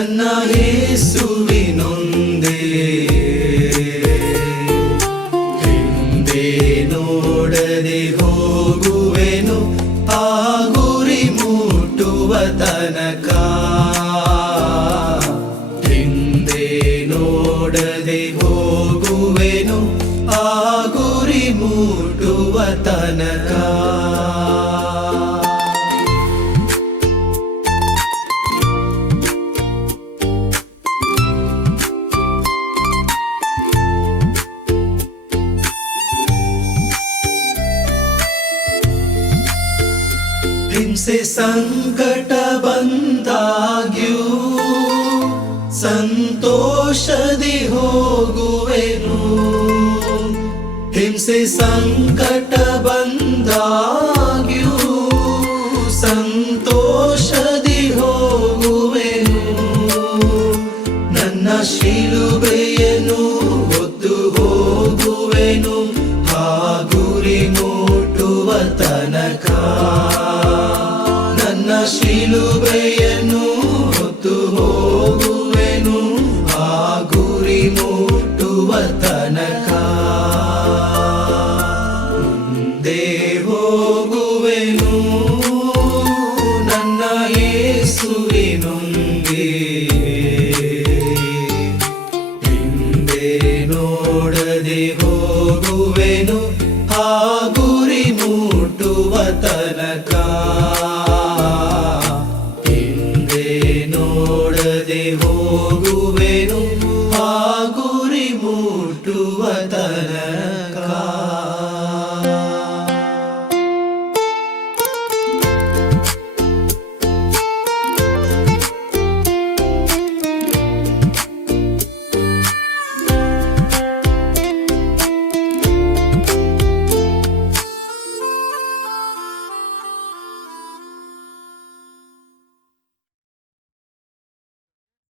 ನನ್ನ ಯೇಸುವಿನೊಂದೇ ಹಿಂದೆ ನೋಡದೆ ಹೋಗುವೆನು ಆ ಗುರಿ ಮುಟ್ಟುವ ತನಕ ಹಿಂದೆ ನೋಡದೆ ಹೋಗುವೆನು ಆ ಗುರಿ ಮುಟ್ಟುವ ತನಕ ಹಿಂಸೆ ಸಂಕಟ ಬಂದಾಗ್ಯೂ ಸಂತೋಷದಿ ಹೋಗುವೆನು ಹಿಂಸೆ ಸಂಕಟ ಬಂದಾಗ್ಯೂ ಸಂತೋಷದಿ ಹೋಗುವೆನು ನನ್ನ ಶಿಲುಬೆಯನ್ನು ಹೊತ್ತು ಹೋಗುವೆನು ಆ ಗುರಿ ಮುಟ್ಟುವ ತನಕ ನನ್ನ ಶಿಲುಬೆಯನ್ನು ಹೊತ್ತು ಹೋಗುವೆನು ಆ ಗುರಿ ಮುಟ್ಟುವ ತನಕ ಮುಂದೆ ಹೋಗುವೆನು ನನ್ನ ಯೇಸುವಿನೊಂದೇ ಹಿಂದೆ ನೋಡದೆ ಹೋಗುವೆನು ಆ ಗುರಿ ಮುಟ್ಟುವ ತನಕ ನೋಡದೆ ಹೋಗುವೆನು ಆ ಗುರಿ ಮುಟ್ಟುವ ತನಕ.